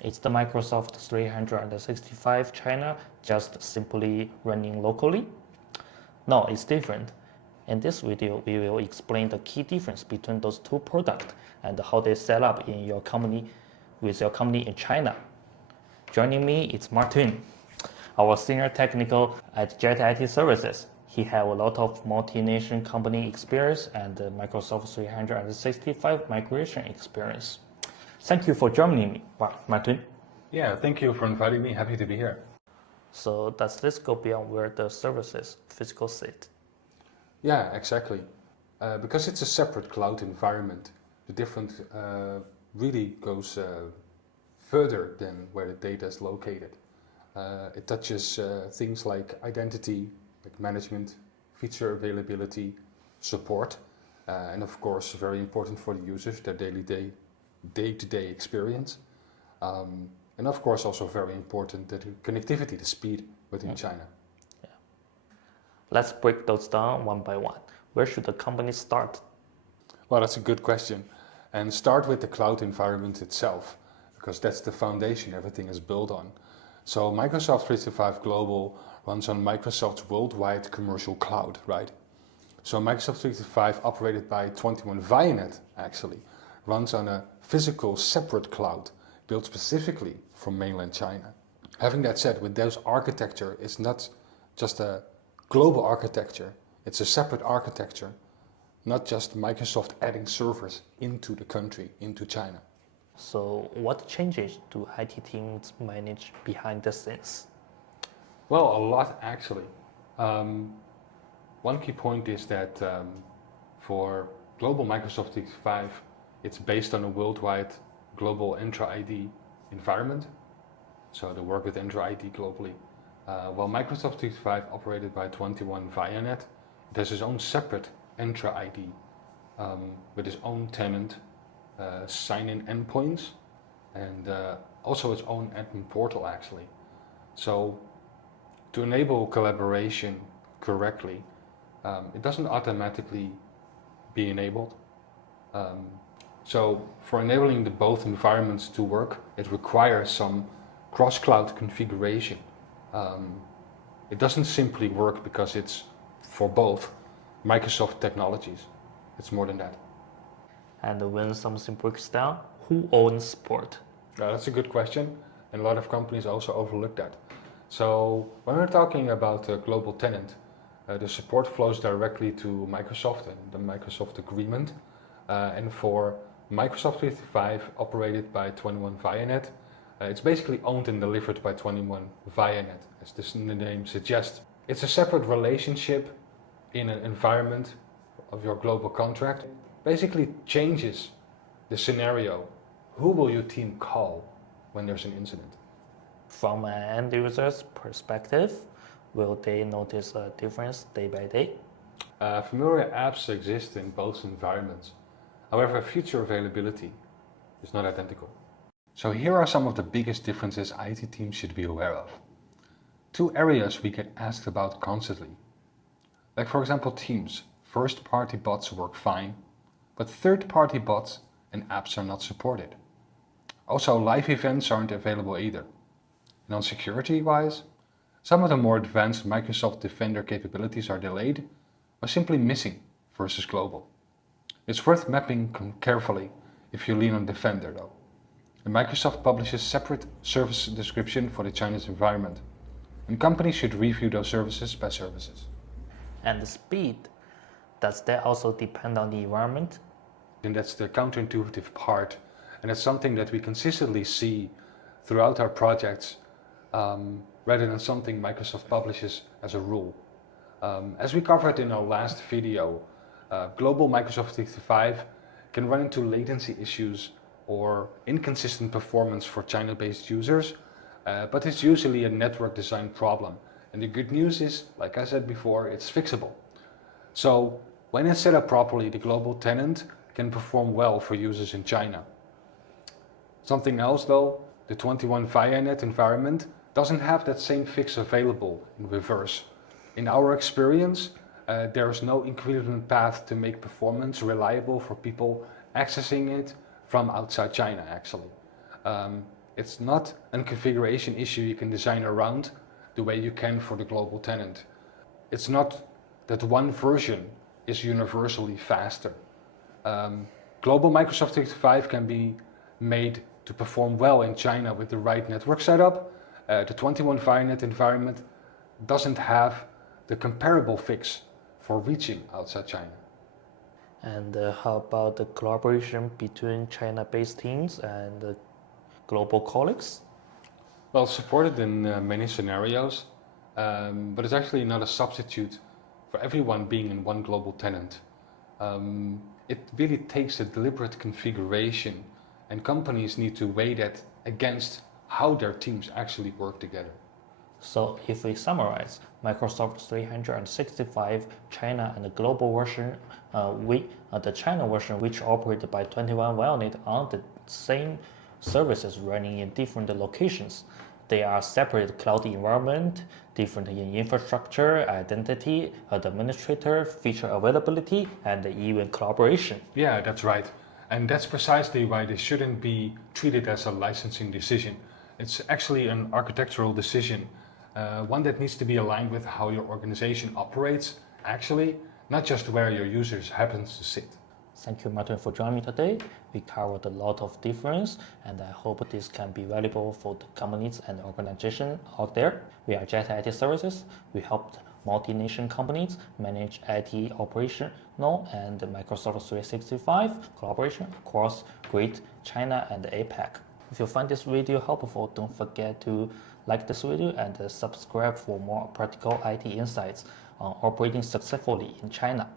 Is the Microsoft 365 China just simply running locally? No, it's different. In this video, we will explain the key difference between those two products and how they set up in your company with your company in China. Joining me is Martin, our senior technical at Jet IT Services. He has a lot of multinational company experience and Microsoft 365 migration experience. Thank you for joining me, Martin. Yeah, thank you for inviting me. Happy to be here. So does this go beyond where the services physical sit? Yeah, exactly. Because it's a separate cloud environment, the difference really goes further than where the data is located. It touches things like identity, like management, feature availability, support, and of course, very important for the users, their day-to-day experience. And of course, also very important, the connectivity, the speed within China. Yeah. Let's break those down one by one. Where should the company start? Well, that's a good question. And start with the cloud environment itself, because that's the foundation everything is built on. So Microsoft 365 Global runs on Microsoft's worldwide commercial cloud, right? So Microsoft 365, operated by 21 Vianet, actually, runs on a physical separate cloud built specifically for mainland China. Having that said, with those architecture, it's not just a global architecture, it's a separate architecture, not just Microsoft adding servers into the country, into China. So what changes do IT teams manage behind the scenes? Well, a lot actually. One key point is that for global Microsoft 365, it's based on a worldwide global Entra ID environment. So they work with Entra ID globally. While Microsoft 365, operated by 21 Vianet, it has its own separate Entra ID with its own tenant, sign-in endpoints, and also its own admin portal actually. So to enable collaboration correctly, it doesn't automatically be enabled. So for enabling the both environments to work, it requires some cross-cloud configuration. It doesn't simply work because it's for both Microsoft technologies. It's more than that. And when something breaks down, who owns support? That's a good question, and a lot of companies also overlook that. So when we're talking about a global tenant, the support flows directly to Microsoft and the Microsoft agreement. And for Microsoft 365, operated by 21 Vianet, it's basically owned and delivered by 21 Vianet, as the name suggests. It's a separate relationship in an environment of your global contract. Basically changes the scenario. Who will your team call when there's an incident? From an end user's perspective, will they notice a difference day by day? Familiar apps exist in both environments. However, feature availability is not identical. So here are some of the biggest differences IT teams should be aware of. Two areas we get asked about constantly. Like for example, Teams. First-party bots work fine, but third-party bots and apps are not supported. Also, live events aren't available either. And on security-wise, some of the more advanced Microsoft Defender capabilities are delayed or simply missing versus global. It's worth mapping carefully if you lean on Defender though. And Microsoft publishes separate service description for the Chinese environment, and companies should review those services by services. And the speed, does that also depend on the environment? And that's the counterintuitive part, and it's something that we consistently see throughout our projects rather than something Microsoft publishes as a rule. As we covered in our last video, global Microsoft 365 can run into latency issues or inconsistent performance for China-based users, but it's usually a network design problem. And the good news is, like I said before, it's fixable. So when it's set up properly, the global tenant can perform well for users in China. Something else though, the 21 Vianet environment doesn't have that same fix available in reverse. In our experience, there is no equivalent path to make performance reliable for people accessing it from outside China actually. It's not a configuration issue you can design around the way you can for the global tenant. It's not that one version is universally faster. Global Microsoft 365 can be made to perform well in China with the right network setup. The 21 ViaNet environment doesn't have the comparable fix for reaching outside China. And how about the collaboration between China-based teams and global colleagues? Well, it's supported in many scenarios, but it's actually not a substitute for everyone being in one global tenant. It really takes a deliberate configuration, and companies need to weigh that against how their teams actually work together. So if we summarize, Microsoft 365 China and the global version, the China version which operated by 21 ViaNet on the same services running in different locations. They are separate cloud environment, different in infrastructure, identity, administrator, feature availability, and even collaboration. Yeah, that's right. And that's precisely why they shouldn't be treated as a licensing decision. It's actually an architectural decision, one that needs to be aligned with how your organization operates, actually, not just where your users happens to sit. Thank you, Maarten, for joining me today. We covered a lot of difference, and I hope this can be valuable for the companies and organizations out there. We are Jet IT Services. We help multinational companies manage IT operational and Microsoft 365 collaboration across Great China and APAC. If you find this video helpful, don't forget to like this video and subscribe for more practical IT insights on operating successfully in China.